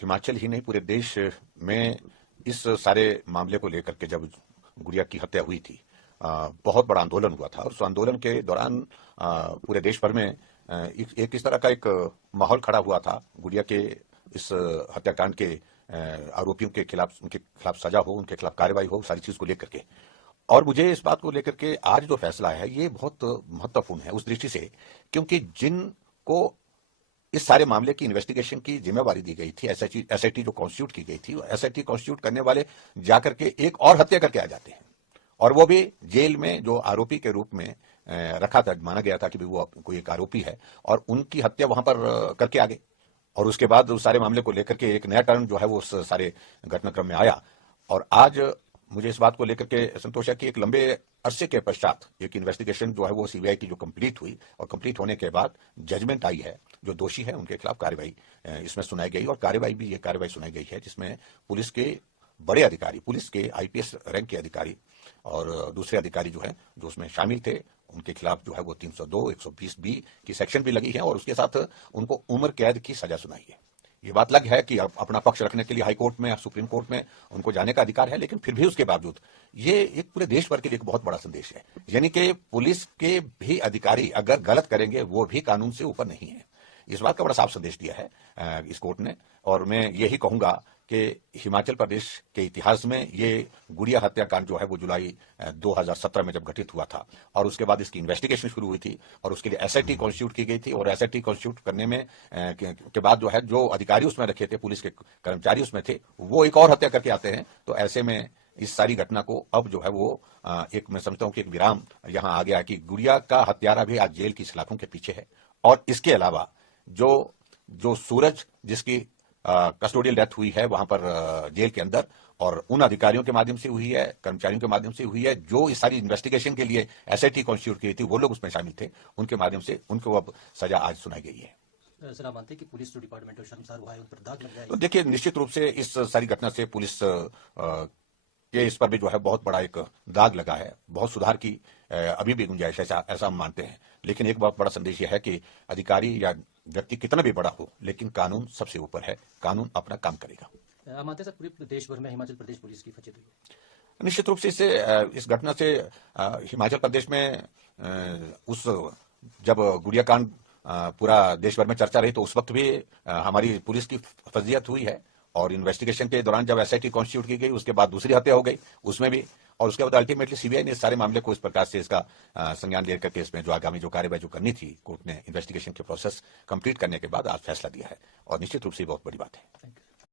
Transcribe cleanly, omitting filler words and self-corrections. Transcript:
हिमाचल ही नहीं पूरे देश में इस सारे मामले को लेकर के जब गुड़िया की हत्या हुई थी, बहुत बड़ा आंदोलन हुआ था और उस आंदोलन के दौरान पूरे देश भर में एक इस तरह का एक माहौल खड़ा हुआ था। गुड़िया के इस हत्याकांड के आरोपियों के खिलाफ, उनके खिलाफ सजा हो, उनके खिलाफ कार्रवाई हो, सारी चीज को लेकर के। और मुझे इस बात को लेकर के आज जो फैसला है ये बहुत महत्वपूर्ण है उस दृष्टि से, क्योंकि जिनको इस सारे मामले की इन्वेस्टिगेशन की जिम्मेवारी दी गई थी, एसआईटी जो कॉन्स्टिट्यूट की गई थी, एसआईटी कॉन्स्टिट्यूट करने वाले जाकर के एक और हत्या करके आ जाते हैं, और वो भी जेल में जो आरोपी के रूप में रखा था, माना गया था कि वो कोई एक आरोपी है, और उनकी हत्या वहां पर करके आ गए। और उसके बाद उस सारे मामले को लेकर के एक नया टर्न जो है वो उस सारे घटनाक्रम में आया। और आज मुझे इस बात को लेकर के संतोष है कि एक लंबे अरसे के पश्चात एक इन्वेस्टिगेशन जो है वो सीबीआई की जो कंप्लीट हुई, और कंप्लीट होने के बाद जजमेंट आई है, जो दोषी है उनके खिलाफ कार्रवाई इसमें सुनाई गई। और कार्रवाई भी ये कार्रवाई सुनाई गई है जिसमें पुलिस के बड़े अधिकारी, पुलिस के आईपीएस रैंक के अधिकारी और दूसरे अधिकारी जो है जो उसमें शामिल थे, उनके खिलाफ जो है वो 302, 120B की सेक्शन भी लगी है, और उसके साथ उनको उम्र कैद की सजा सुनाई है। ये बात लग है कि अपना पक्ष रखने के लिए हाई कोर्ट में, सुप्रीम कोर्ट में उनको जाने का अधिकार है, लेकिन फिर भी उसके बावजूद ये एक पूरे देश भर के लिए एक बहुत बड़ा संदेश है, यानी कि पुलिस के भी अधिकारी अगर गलत करेंगे वो भी कानून से ऊपर नहीं है। इस बात का बड़ा साफ संदेश दिया है इस कोर्ट ने। और मैं यही कहूंगा कि हिमाचल प्रदेश के इतिहास में ये गुड़िया हत्याकांड जो है वो जुलाई 2017 में जब घटित हुआ था, और उसके बाद इसकी इन्वेस्टिगेशन शुरू हुई थी, और उसके लिए एसआईटी कॉन्स्टिट्यूट की गई थी, और एसआईटी कॉन्स्टिट्यूट करने में के बाद जो है जो अधिकारी उसमें रखे थे, पुलिस के कर्मचारी उसमें थे, वो एक और हत्या करके आते हैं। तो ऐसे में इस सारी घटना को अब जो है वो एक, मैं समझता हूं कि एक विराम यहां आ गया कि गुड़िया का हत्यारा भी आज जेल की सलाखों के पीछे है। और इसके अलावा जो सूरज, जिसकी कस्टोडियल डेथ हुई है वहां पर जेल के अंदर, और उन अधिकारियों के माध्यम से हुई है, कर्मचारियों के माध्यम से हुई है, जो इस सारी इन्वेस्टिगेशन के लिए एसआईटी कॉन्स्टिट्यूट की थी, वो लोग उसमें शामिल थे, उनके माध्यम से उनको अब सजा आज सुनाई गई है। सर, आप मानते हैं कि पुलिस जो डिपार्टमेंट शर्मसार हुआ है, उन पर दाग लग जाएगा? तो देखिए, निश्चित रूप से इस सारी घटना से पुलिस के इस पर भी जो है बहुत बड़ा एक दाग लगा है। बहुत सुधार की अभी भी गुंजाइश है, ऐसा हम मानते हैं। लेकिन एक बहुत बड़ा संदेश यह है कि अधिकारी या व्यक्ति कितना भी बड़ा हो, लेकिन कानून सबसे ऊपर है, कानून अपना काम करेगा। आप मानते हैं सर पूरे देश भर में हिमाचल प्रदेश पुलिस की फजीहत हुई है? निश्चित रूप से इस घटना से हिमाचल प्रदेश में उस जब गुड़िया कांड पूरा देश भर में चर्चा रही, तो उस वक्त भी हमारी पुलिस की फजीहत हुई है। और इन्वेस्टिगेशन के दौरान जब एसआईटी कॉन्स्टिट्यूट की गई, उसके बाद दूसरी हत्या हो गई उसमें भी, और उसके बाद अल्टीमेटली सीबीआई ने इस सारे मामले को इस प्रकार से इसका संज्ञान लेकर के इसमें जो आगामी जो कार्रवाई जो करनी थी, कोर्ट ने इन्वेस्टिगेशन के प्रोसेस कंप्लीट करने के बाद आज फैसला दिया है, और निश्चित रूप से बहुत बड़ी बात है।